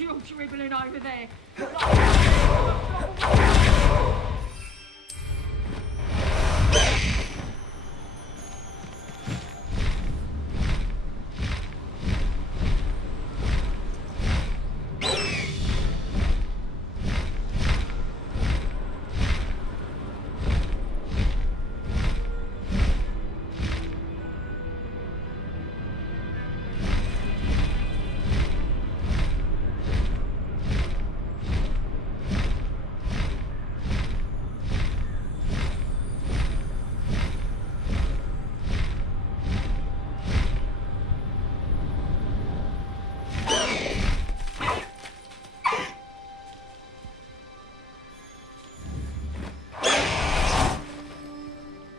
you dribbling over there?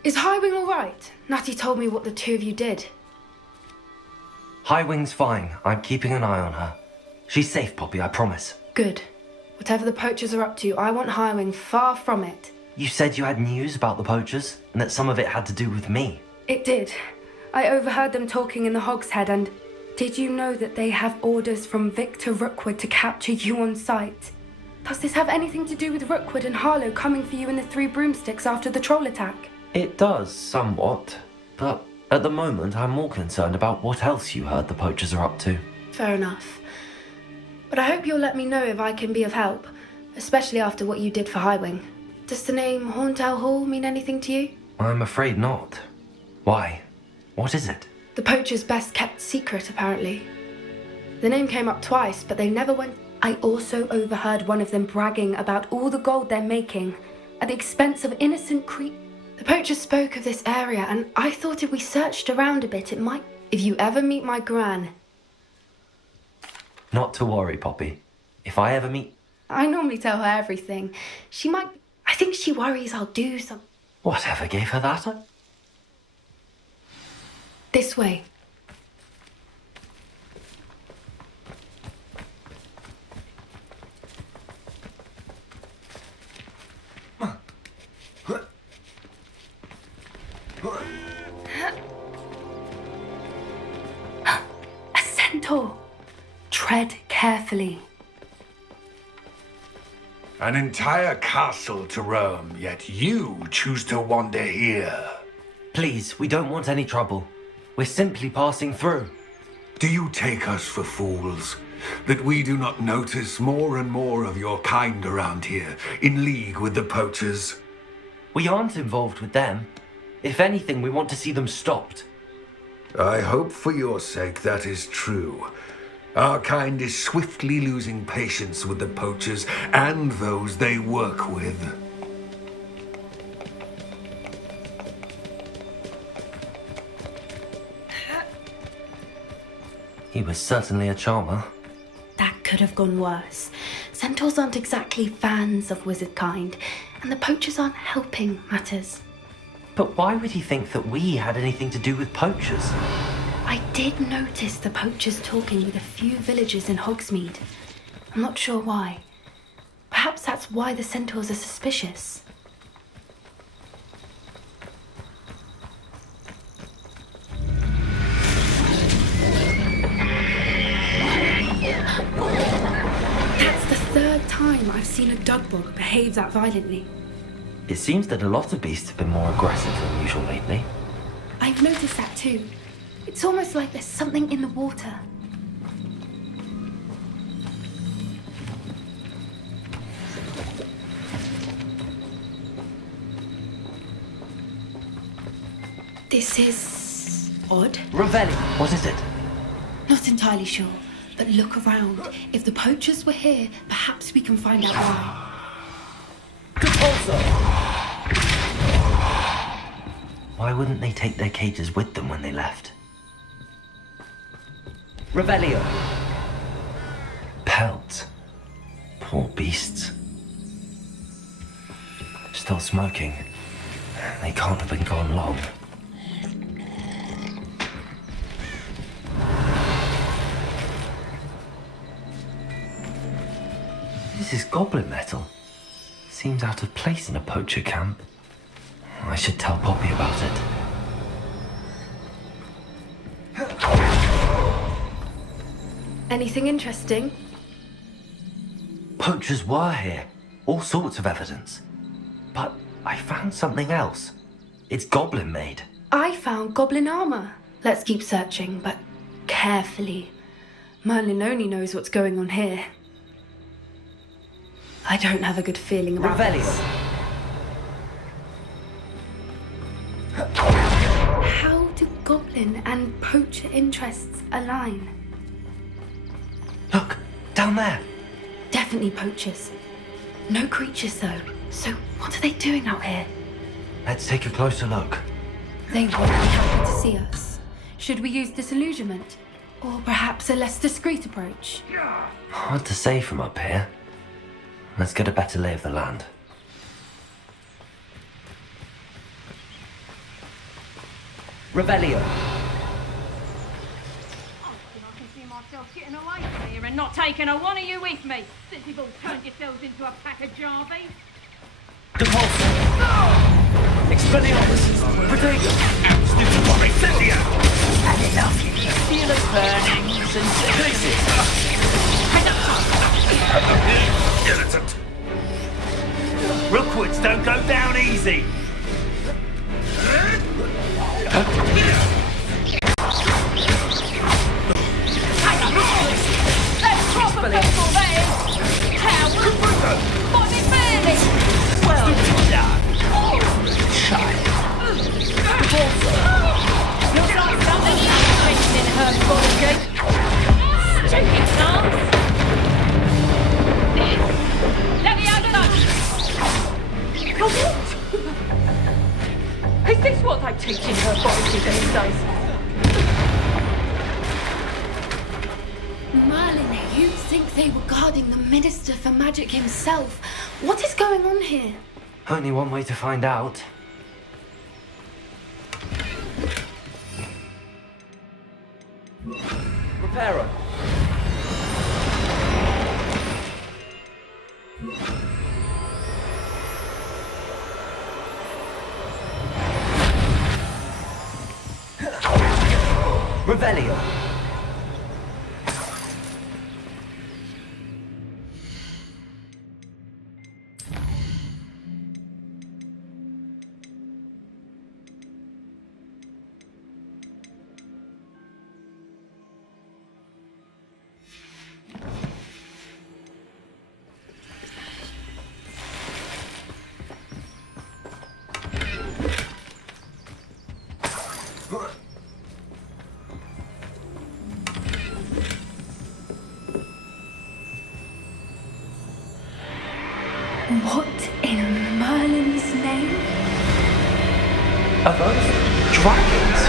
Is Highwing all right? Natty told me what the two of you did. Highwing's fine. I'm keeping an eye on her. She's safe, Poppy, I promise. Good. Whatever the poachers are up to, I want Highwing far from it. You said you had news about the poachers, and that some of it had to do with me. It did. I overheard them talking in the Hogshead, and did you know that they have orders from Victor Rookwood to capture you on sight? Does this have anything to do with Rookwood and Harlow coming for you in the Three Broomsticks after the troll attack? It does, somewhat. But at the moment, I'm more concerned about what else you heard the poachers are up to. Fair enough. But I hope you'll let me know if I can be of help, especially after what you did for Highwing. Does the name Haunt Owl Hall mean anything to you? I'm afraid not. Why? What is it? The poachers' best kept secret, apparently. The name came up twice, but they never went. I also overheard one of them bragging about all the gold they're making at the expense of innocent The poachers spoke of this area, and I thought if we searched around a bit, it might. If you ever meet my gran. Not to worry, Poppy. If I ever meet... I normally tell her everything. She might. I think she worries I'll do something. Whatever gave her that? This way. A centaur. Tread carefully. An entire castle to roam, yet you choose to wander here. Please, we don't want any trouble. We're simply passing through. Do you take us for fools? That we do not notice more and more of your kind around here, in league with the poachers? We aren't involved with them. If anything, we want to see them stopped. I hope for your sake that is true. Our kind is swiftly losing patience with the poachers and those they work with. He was certainly a charmer. That could have gone worse. Centaurs aren't exactly fans of wizard kind, and the poachers aren't helping matters. But why would he think that we had anything to do with poachers? I did notice the poachers talking with a few villagers in Hogsmeade. I'm not sure why. Perhaps that's why the centaurs are suspicious. That's the third time I've seen a dugbog behave that violently. It seems that a lot of beasts have been more aggressive than usual lately. I've noticed that too. It's almost like there's something in the water. This is odd. Revelli, what is it? Not entirely sure, but look around. If the poachers were here, perhaps we can find out why. Why wouldn't they take their cages with them when they left? Revelio. Pelt. Poor beasts. Still smoking. They can't have been gone long. This is goblin metal. Seems out of place in a poacher camp. I should tell Poppy about it. Anything interesting? poachers were here. All sorts of evidence. But I found something else. It's goblin made. I found goblin armor. Let's keep searching, but carefully. Merlin only knows what's going on here. I don't have a good feeling about this. How do goblin and poacher interests align? Look, down there. Definitely poachers. No creatures though. So what are they doing out here? Let's take a closer look. They won't be happy to see us. Should we use disillusionment? Or perhaps a less discreet approach? Hard to say from up here. Let's get a better lay of the land. Revelio. I can see myself getting away from here and not taking a one of you with me, since you've all turned yourselves into a pack of jarbies. GeForce. Expelliarmus. Protego. Stupid one, Incendia! And enough. Feel of burnings and places. Militant! Rookwoods don't go down easy. That's proper people, that is! Coward! What is fairly? Well done. Child. Looks like something interesting in her body. Stupid chance! Let me have a look! Is this what they teach in her body these days? Merlin, you think they were guarding the Minister for Magic himself? What is going on here? Only one way to find out. Reparo. Revelio. What in Merlin's name? Are those dragons?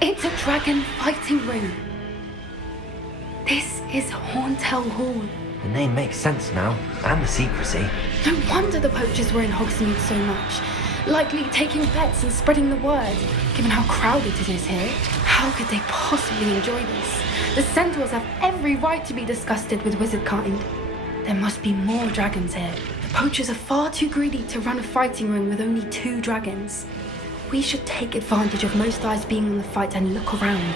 It's a dragon fighting ring. This is Hauntel Hall. The name makes sense now, and the secrecy. No wonder the poachers were in Hogsmeade so much. Likely taking bets and spreading the word, given how crowded it is here. How could they possibly enjoy this? The centaurs have every right to be disgusted with wizard kind. There must be more dragons here. The poachers are far too greedy to run a fighting ring with only 2 dragons. We should take advantage of most eyes being on the fight and look around.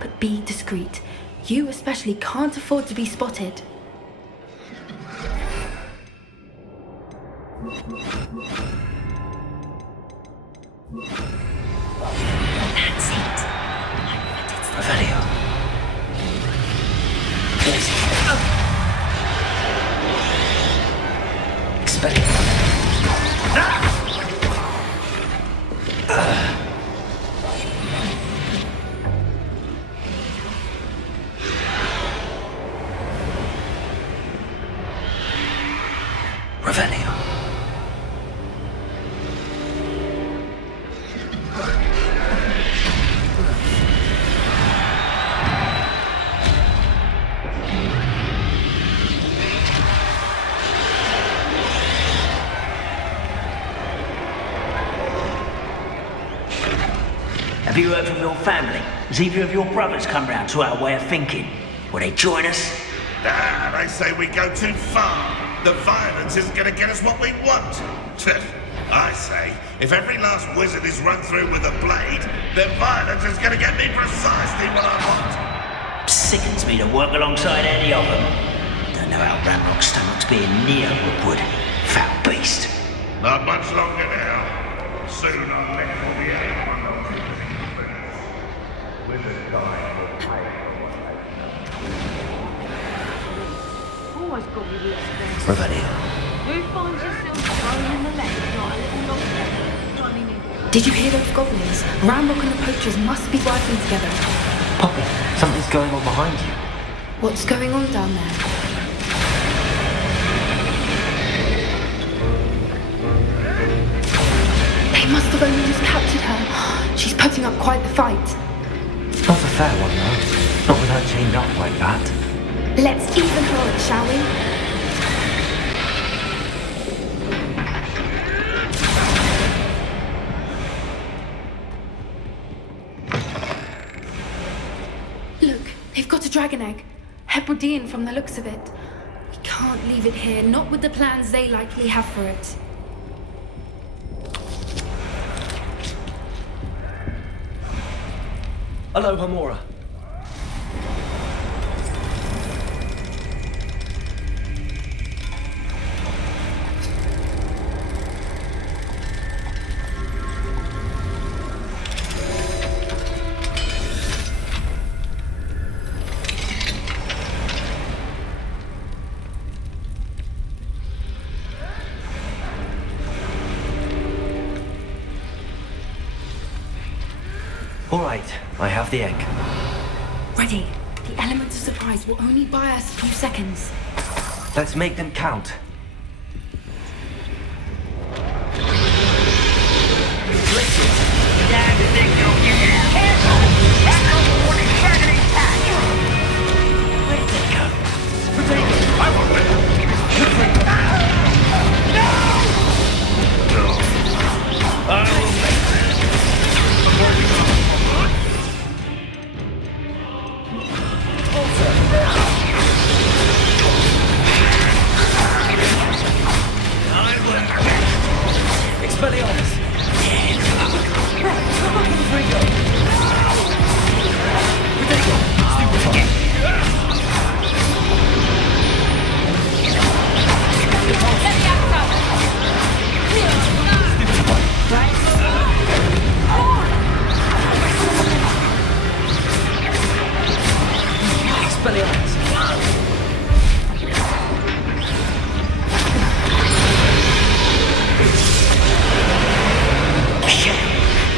But be discreet. You especially can't afford to be spotted. That's it. Revelio. Expelliarmus. Revelio. Have you heard from your family? Has either of your brothers come round to our way of thinking? Will they join us? Ah, they say we go too far. The violence isn't going to get us what we want. I say, if every last wizard is run through with a blade, then violence is going to get me precisely what I want. Sickens me to work alongside any of them. Don't know how Ramrock's stomach's being near Rookwood. Foul beast. Not much longer now. Soon our neck will be out. Always got with this thing. Revelio. Who finds yourself thrown in the lake like a little lost cat, running in? Did you hear those goblins? Ramrock and the poachers must be working together. Poppy, something's going on behind you. What's going on down there? They must have only just captured her. She's putting up quite the fight. Not a fair one, though. Not with her chained up like that. Let's even her up, shall we? Look, they've got a dragon egg. Hebridean from the looks of it. We can't leave it here, not with the plans they likely have for it. Hello, Hamora. All right, I have the egg. Ready. The element of surprise will only buy us a few seconds. Let's make them count.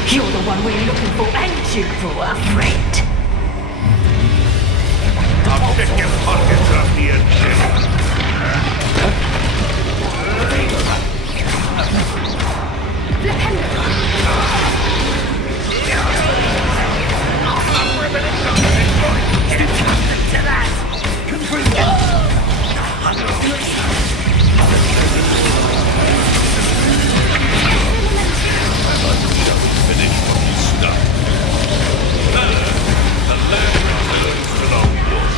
You're the one we're looking for, ain't you, poor friend? I'll pick your pockets off the agenda. I'm ripping it up. To that. Finish what you started. The land returns to the wood.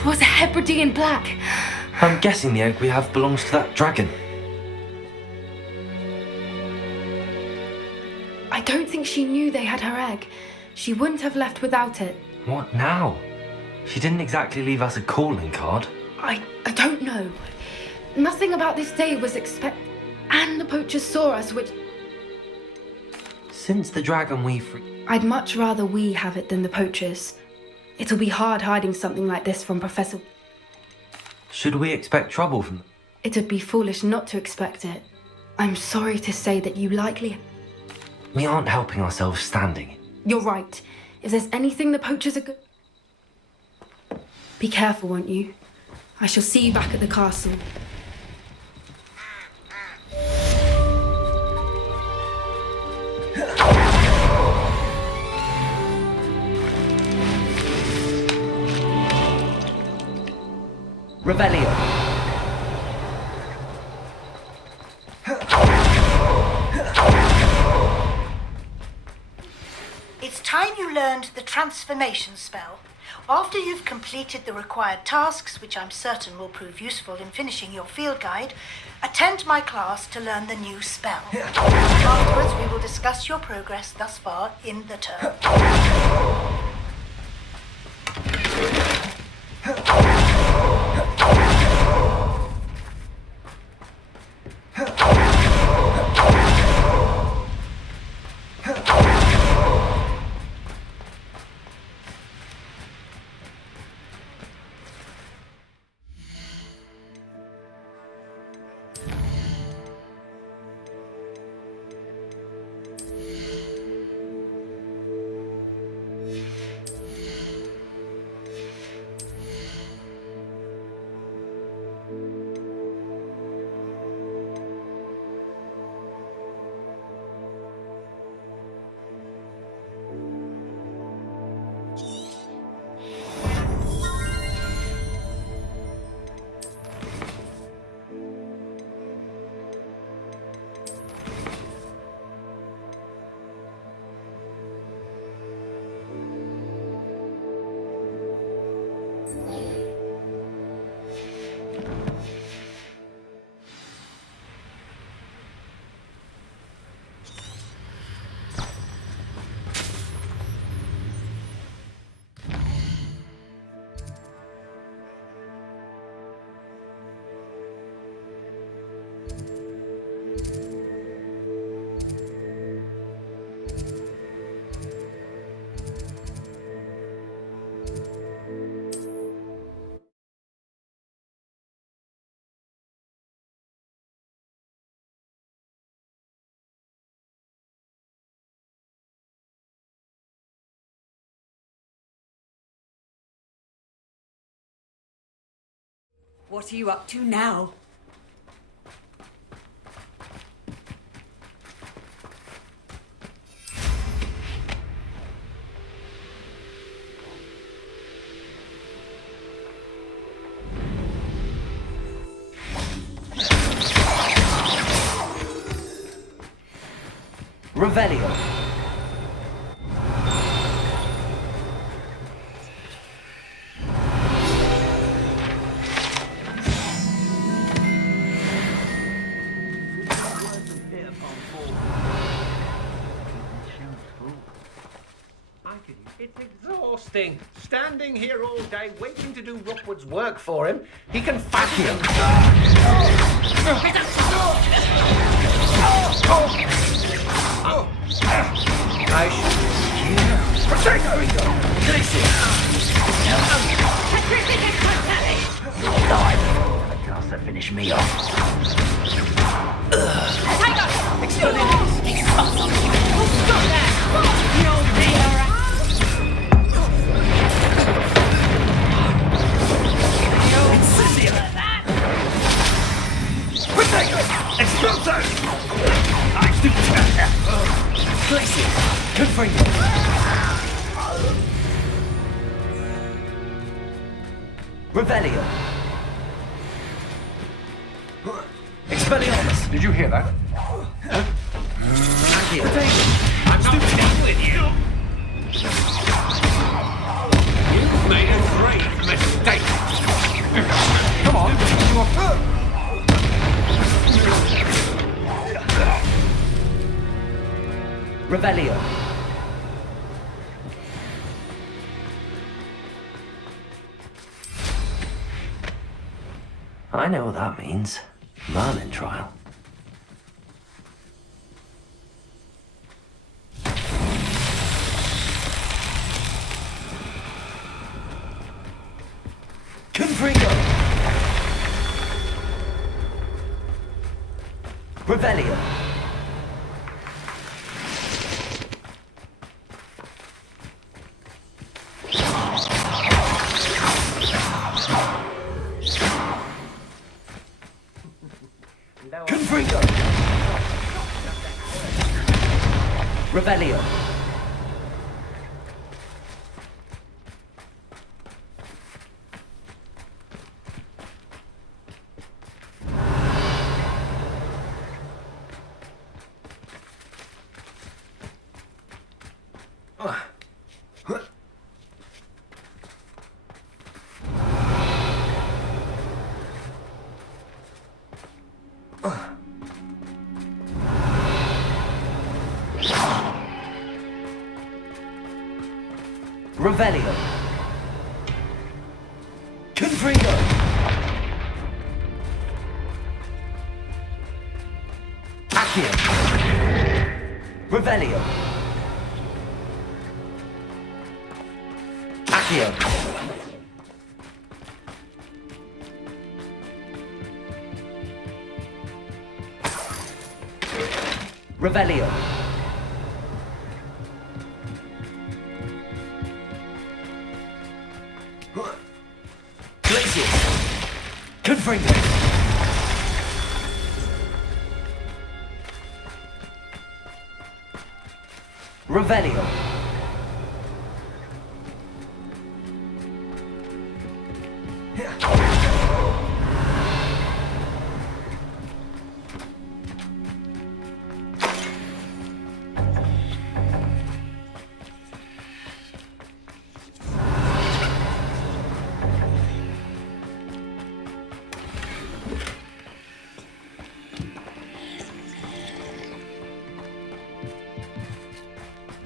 It was a Hebridean black. I'm guessing the egg we have belongs to that dragon. I don't think she knew they had her egg. She wouldn't have left without it. What now? She didn't exactly leave us a calling card. I don't know. Nothing about this day was and the poachers saw us, which... Since the dragon we I'd much rather we have it than the poachers. It'll be hard hiding something like this from Professor... Should we expect trouble from them? It'd be foolish not to expect it. I'm sorry to say that you likely... We aren't helping ourselves standing. You're right. If there's anything the poachers are good... Be careful, won't you? I shall see you back at the castle. Revelio. It's time you learned the transformation spell. After you've completed the required tasks, which I'm certain will prove useful in finishing your field guide, attend my class to learn the new spell. Afterwards, we will discuss your progress thus far in the term. What are you up to now? Revelio. It's exhausting. Standing here all day waiting to do Rookwood's work for him. He can vacuum. I chance to finish me off. Revelio. Expelliarmus. Did you hear that? Accio. I'm not done with you. You've made a grave mistake. Revelio. I know what that means. Merlin trial. Confringo! Revelio. Confringo! Revelio. Revelio. Confringo. Accio. Revelio. Accio. Revelio. Glacius. Confringo. Revelio.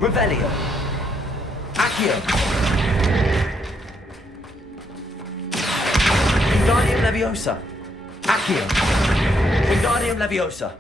Revelio. Accio. Wingardium Leviosa. Accio. Wingardium Leviosa.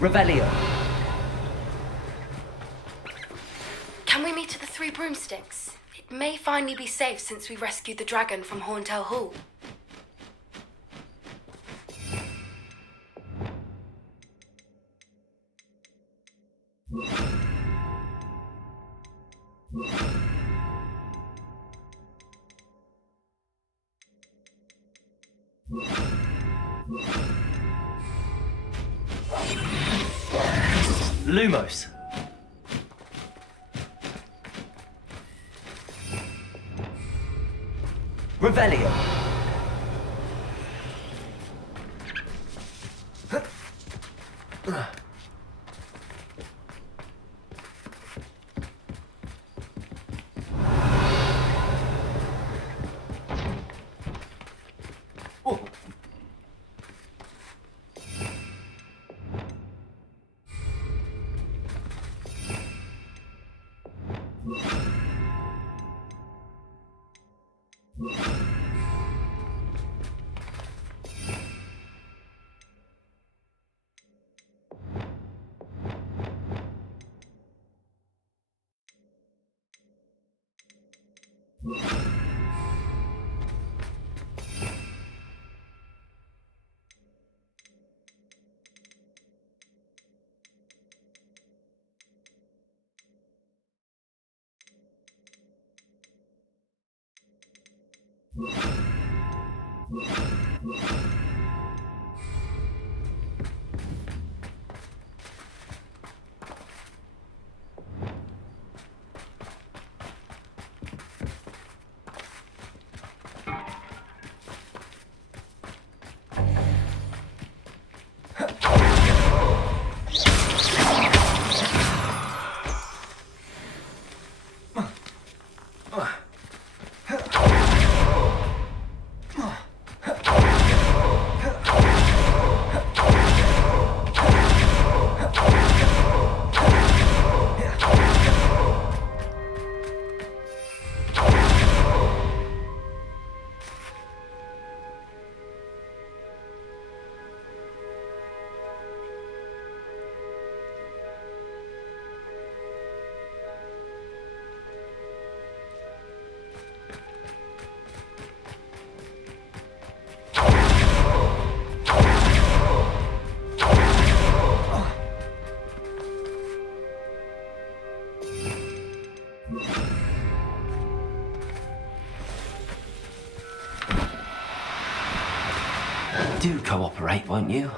Revelio. Can we meet at the Three Broomsticks? It may finally be safe since we rescued the dragon from Horntail Hall. Lumos. Revelio. Do cooperate, won't you?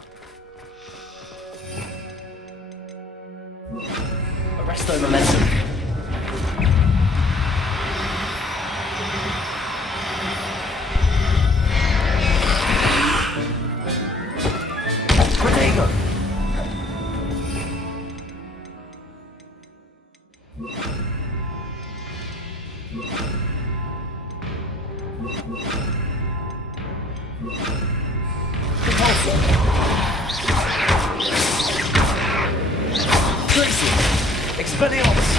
Arrest the momentum. Protego! Expelliarmus!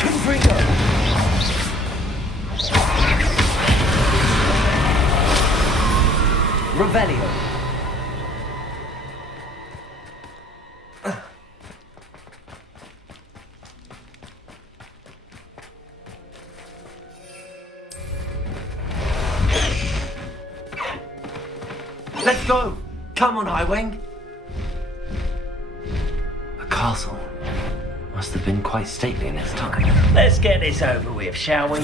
Confringo! Revelio! Let's go! Come on, Highwing! A castle. Must have been quite stately in its time. Let's get this over with, shall we?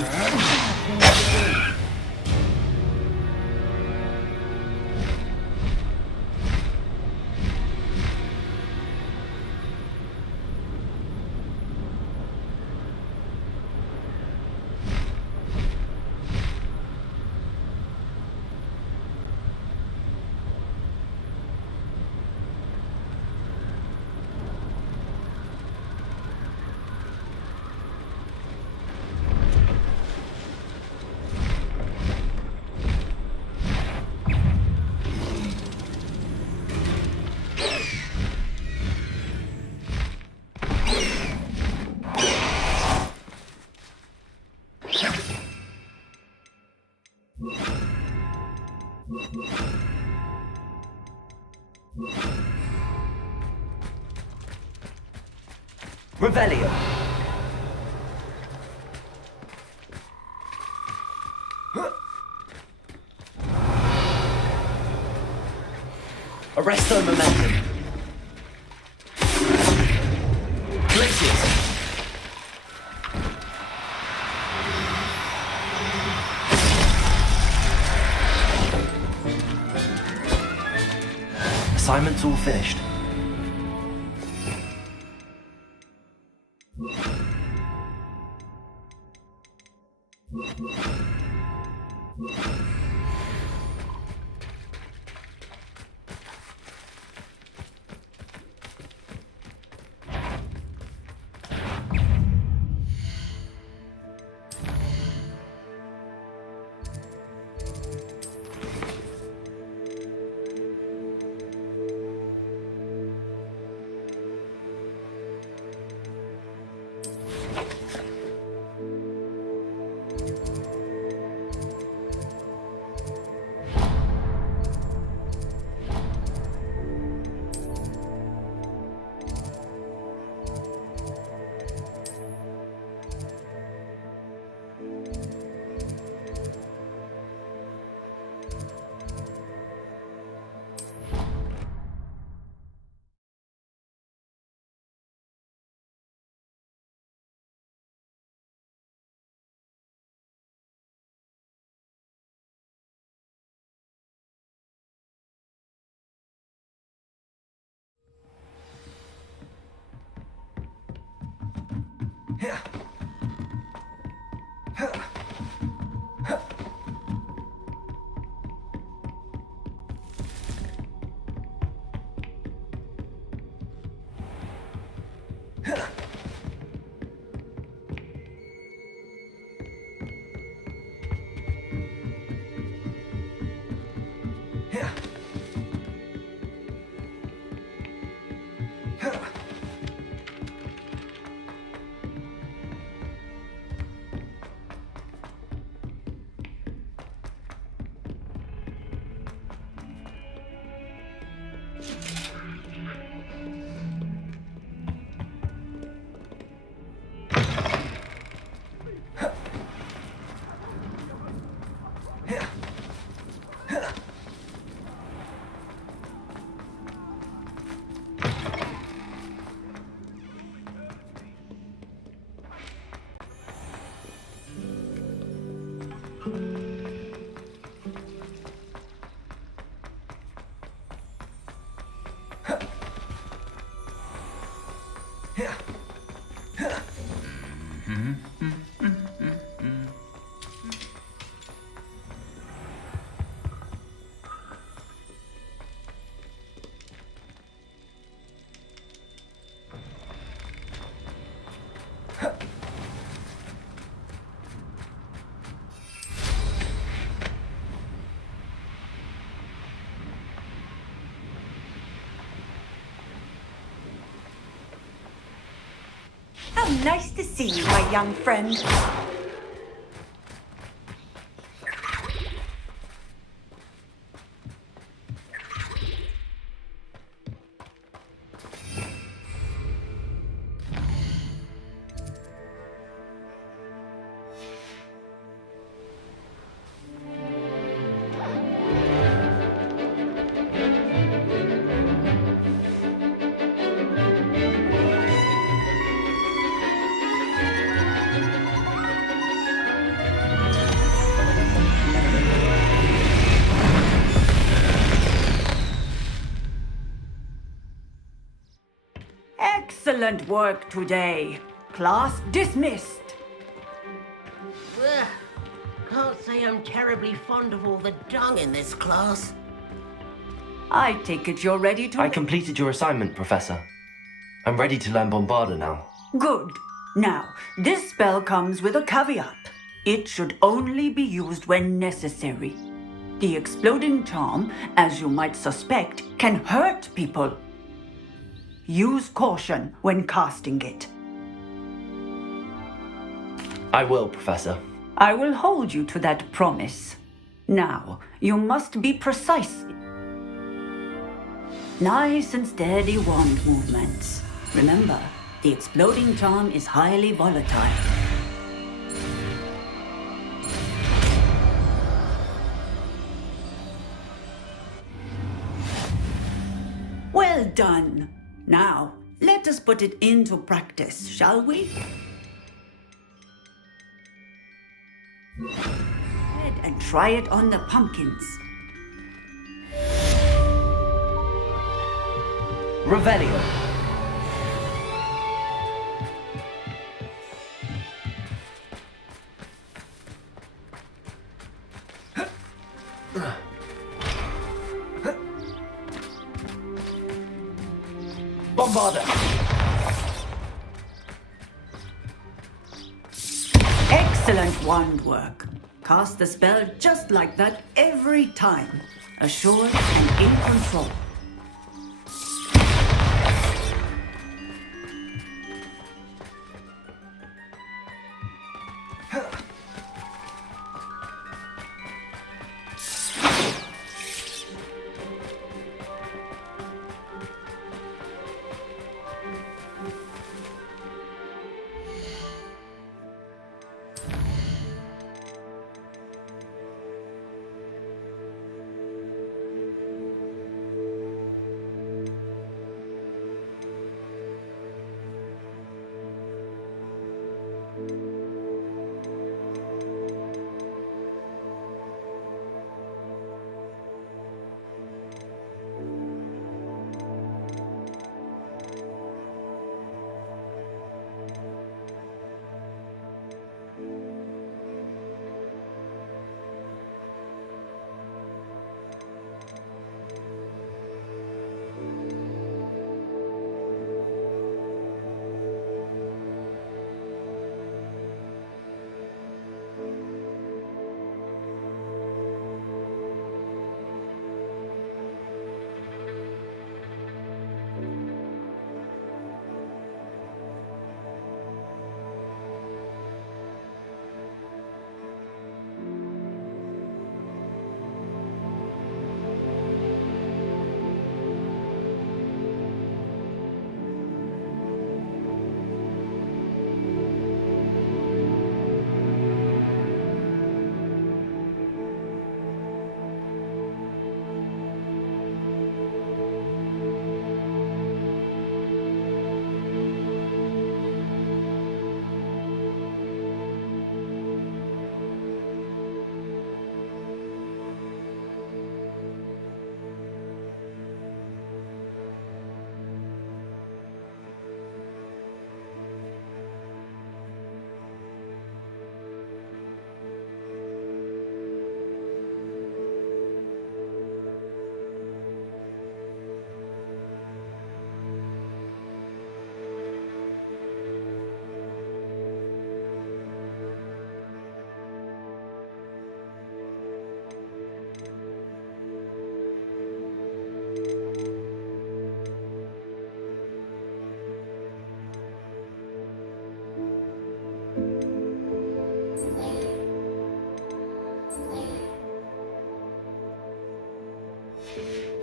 Revelio! Arresto momentum. Glacius! Assignment's all finished. How nice to see you, my young friend. Excellent work today. Class dismissed. Ugh. Can't say I'm terribly fond of all the dung in this class. I take it you're ready to... I completed your assignment, Professor. I'm ready to learn Bombarda now. Good. Now, this spell comes with a caveat. It should only be used when necessary. The exploding charm, as you might suspect, can hurt people. Use caution when casting it. I will, Professor. I will hold you to that promise. Now, you must be precise. Nice and steady wand movements. Remember, the exploding charm is highly volatile. Well done. Now, let us put it into practice, shall we? Head and try it on the pumpkins. Revelio. Bombarda. Excellent wand work. Cast the spell just like that every time. Assured and in control.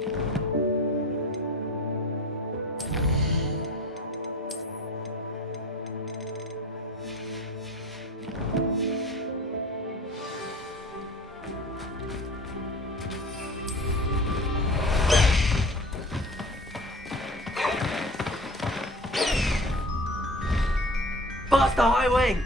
Bust the high wing!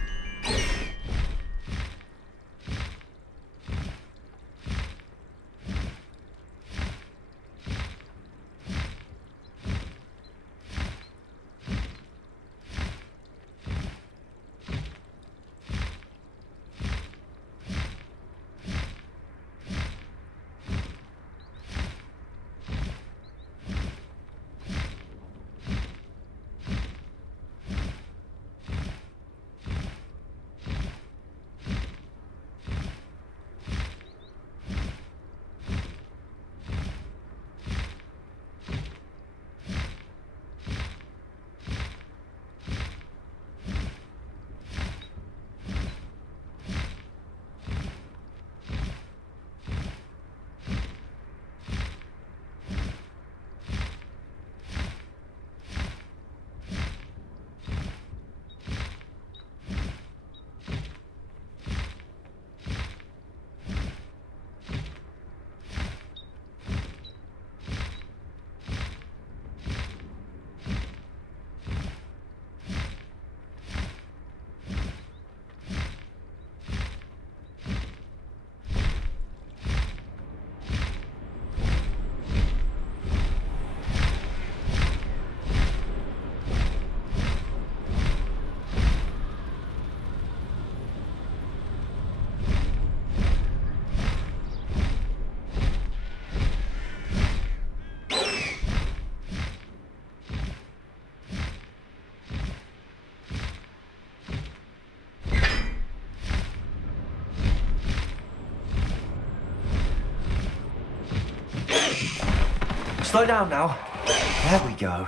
Slow down now. There we go.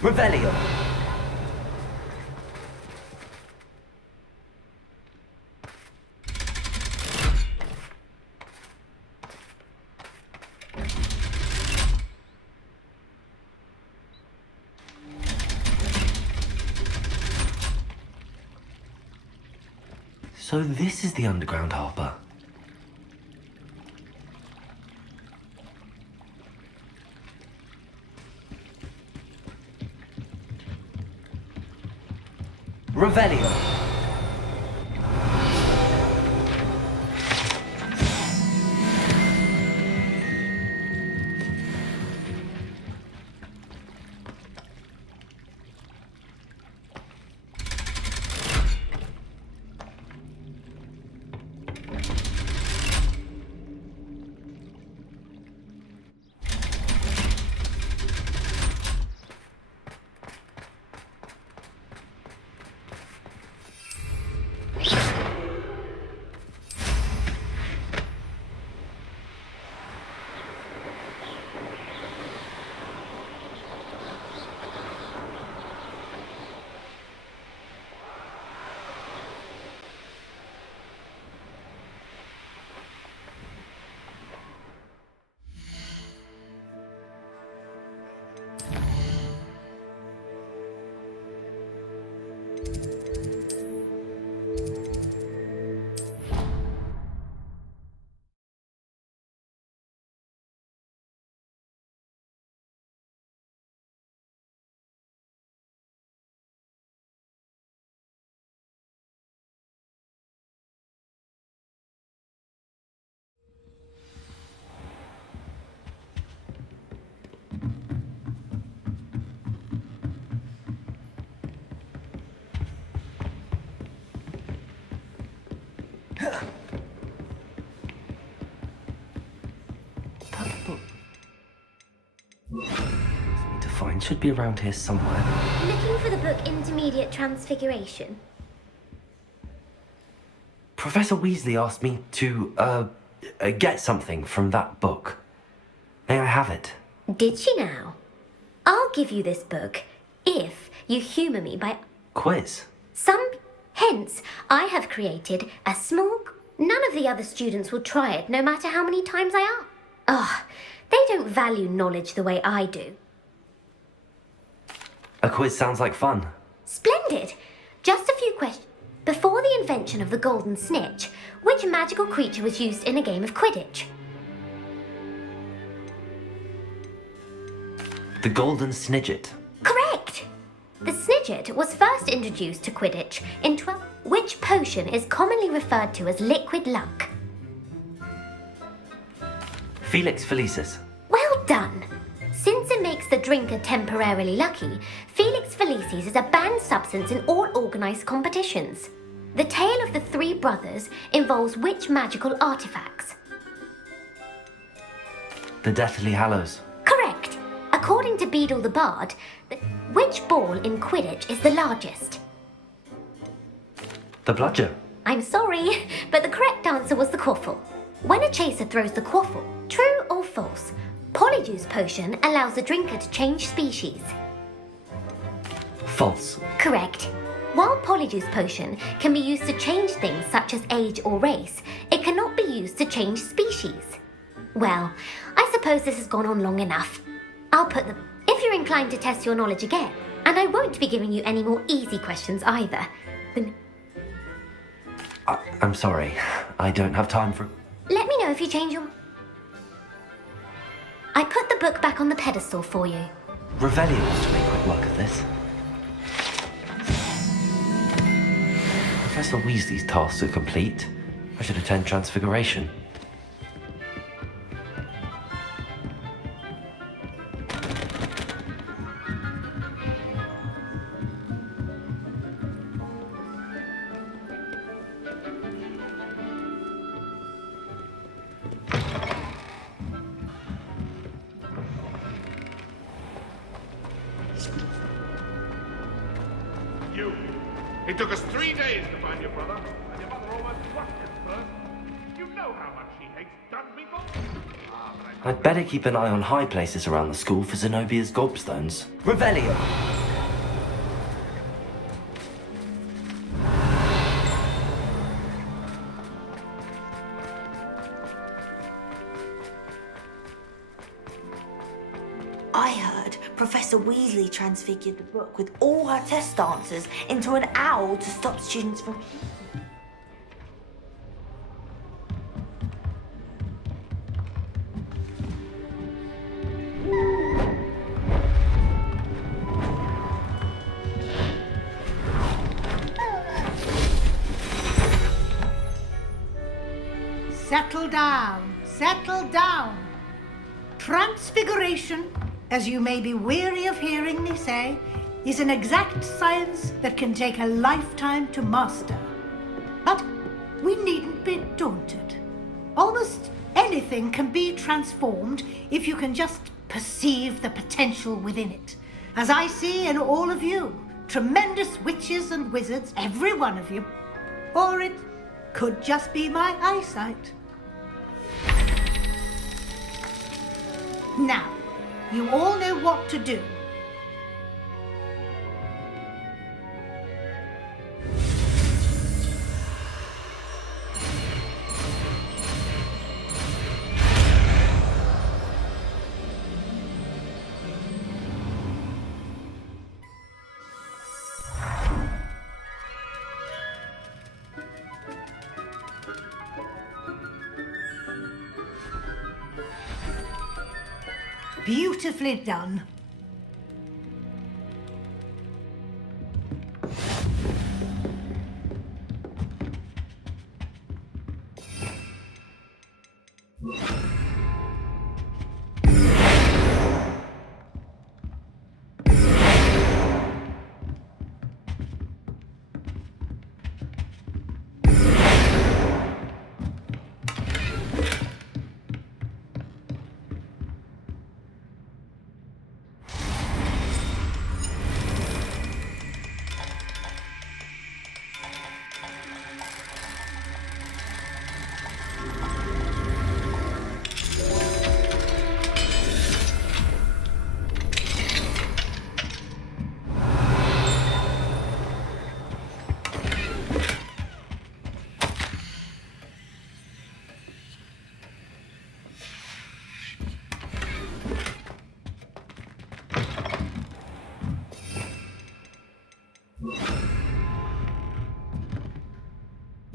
Revelio. So this is the underground harbour. Revelio. To find should be around here somewhere. Looking for the book Intermediate Transfiguration? Professor Weasley asked me to, get something from that book. May I have it? Did she now? I'll give you this book if you humour me by Quiz? hence I have created a small None of the other students will try it, no matter how many times I ask. Oh, they don't value knowledge the way I do. A quiz sounds like fun. Splendid! Just a few questions. Before the invention of the golden snitch, which magical creature was used in a game of Quidditch? The golden snidget. Correct! The snidget was first introduced to Quidditch in Which potion is commonly referred to as liquid luck? Felix Felicis. Well done! Since it makes the drinker temporarily lucky, Felix Felicis is a banned substance in all organised competitions. The tale of the three brothers involves which magical artifacts? The Deathly Hallows. Correct! According to Beadle the Bard, which ball in Quidditch is the largest? The bludger. I'm sorry, but the correct answer was the quaffle. When a chaser throws the quaffle, true or false, Polyjuice potion allows the drinker to change species. False. Correct. While Polyjuice potion can be used to change things such as age or race, it cannot be used to change species. Well, I suppose this has gone on long enough. I'll put them. If you're inclined to test your knowledge again, and I won't be giving you any more easy questions either, then I'm sorry. I don't have time for... let me know if you change your... I put the book back on the pedestal for you. Revelio wants to make quick work of this. Professor Weasley's tasks are complete. I should attend Transfiguration. It took us 3 days to find your brother, and your mother almost crushed him first. You know how much she hates dumb people. I'd better keep an eye on high places around the school for Zenobia's gobstones. Revelio! I heard Professor Weasley transfigured the book with all her test answers into an owl to stop students from... Settle down, settle down. Transfiguration, as you may be weary of hearing me say, is an exact science that can take a lifetime to master. But we needn't be daunted. Almost anything can be transformed if you can just perceive the potential within it. As I see in all of you, tremendous witches and wizards, every one of you. Or it could just be my eyesight. Now, you all know what to do. Beautifully done.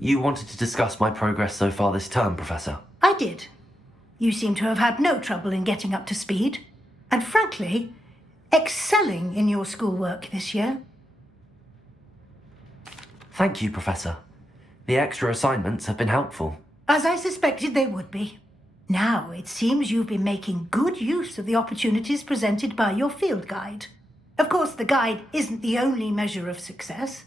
You wanted to discuss my progress so far this term, Professor? I did. You seem to have had no trouble in getting up to speed, and frankly, excelling in your schoolwork this year. Thank you, Professor. The extra assignments have been helpful. As I suspected they would be. Now, it seems you've been making good use of the opportunities presented by your field guide. Of course, the guide isn't the only measure of success.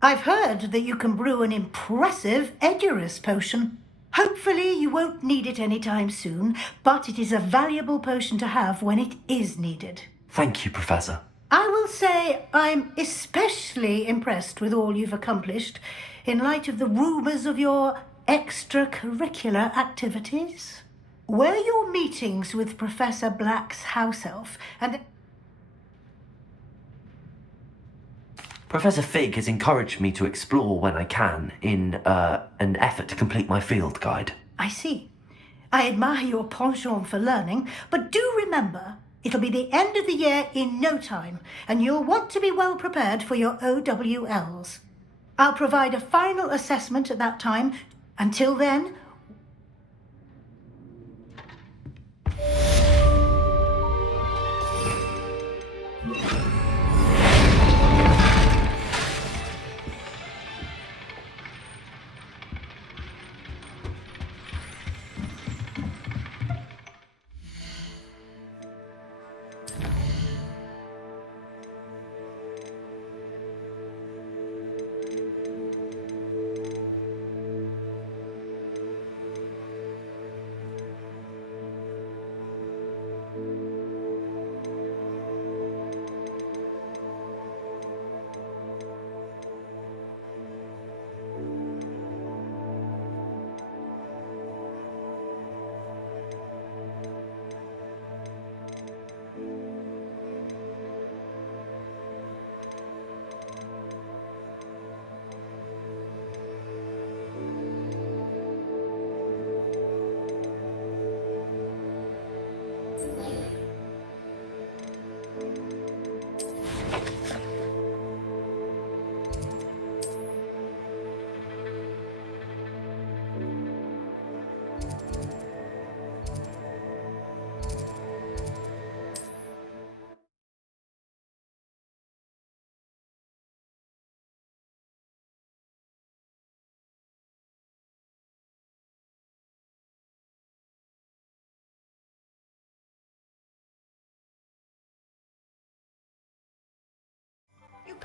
I've heard that you can brew an impressive Edurus potion. Hopefully you won't need it anytime soon, but it is a valuable potion to have when it is needed. Thank you, Professor. I will say I'm especially impressed with all you've accomplished in light of the rumours of your extracurricular activities. Were your meetings with Professor Black's house elf and... Professor Fig has encouraged me to explore when I can in an effort to complete my field guide. I see. I admire your penchant for learning, but do remember, it'll be the end of the year in no time, and you'll want to be well prepared for your OWLs. I'll provide a final assessment at that time. Until then...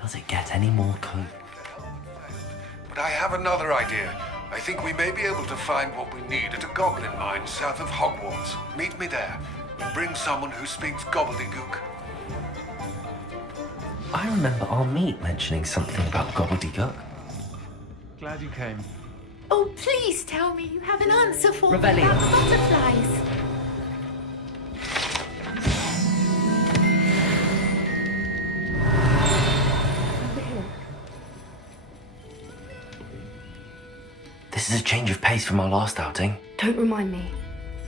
Does it get any more cool? But I have another idea. I think we may be able to find what we need at a goblin mine south of Hogwarts. Meet me there. And bring someone who speaks gobbledygook. I remember our meet mentioning something about gobbledygook. Glad you came. Oh, please tell me you have an answer for Revelio. me about butterflies. This is a change of pace from our last outing. Don't remind me.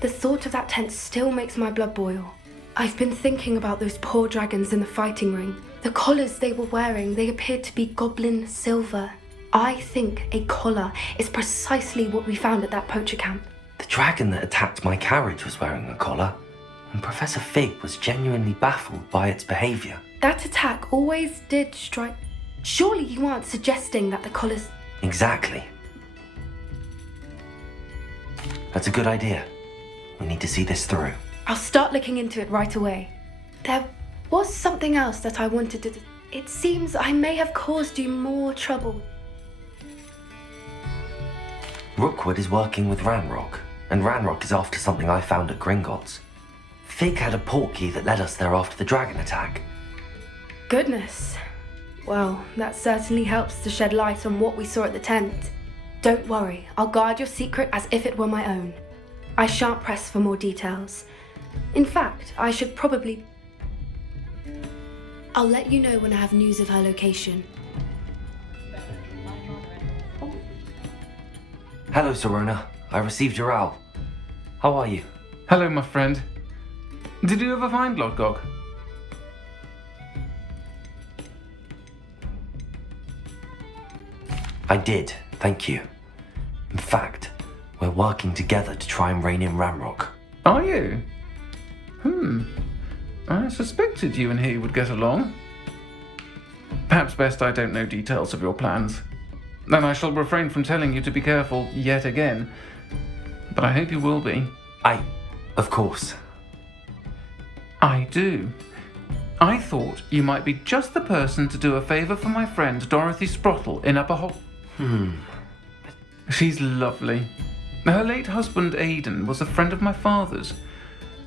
The thought of that tent still makes my blood boil. I've been thinking about those poor dragons in the fighting ring. The collars they were wearing, they appeared to be goblin silver. I think a collar is precisely what we found at that poacher camp. The dragon that attacked my carriage was wearing a collar, and Professor Fig was genuinely baffled by its behaviour. That attack always did strike... Surely you aren't suggesting that the collars... Exactly. That's a good idea. We need to see this through. I'll start looking into it right away. There was something else that I wanted to... It seems I may have caused you more trouble. Rookwood is working with Ranrock, and Ranrock is after something I found at Gringotts. Fig had a portkey that led us there after the dragon attack. Goodness. Well, that certainly helps to shed light on what we saw at the tent. Don't worry, I'll guard your secret as if it were my own. I shan't press for more details. In fact, I should probably... I'll let you know when I have news of her location. Hello, Sorona. I received your owl. How are you? Hello, my friend. Did you ever find Lord Gog? I did, thank you. In fact, we're working together to try and rein in Ramrock. Are you? I suspected you and he would get along. Perhaps best I don't know details of your plans. Then I shall refrain from telling you to be careful yet again. But I hope you will be. Of course. I do. I thought you might be just the person to do a favour for my friend Dorothy Sprottle in Upper Hog... She's lovely. Her late husband Aidan was a friend of my father's.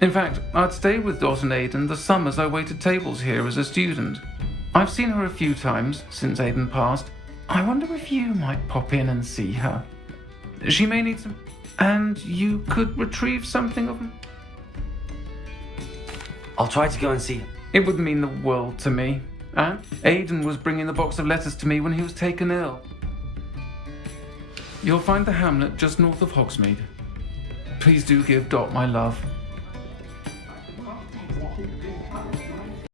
In fact, I'd stay with Dot and Aidan the summers I waited tables here as a student. I've seen her a few times since Aidan passed. I wonder if you might pop in and see her. She may need some... And you could retrieve something of... I'll try to go and see... It would mean the world to me. And Aidan was bringing the box of letters to me when he was taken ill. You'll find the hamlet just north of Hogsmeade. Please do give Dot my love.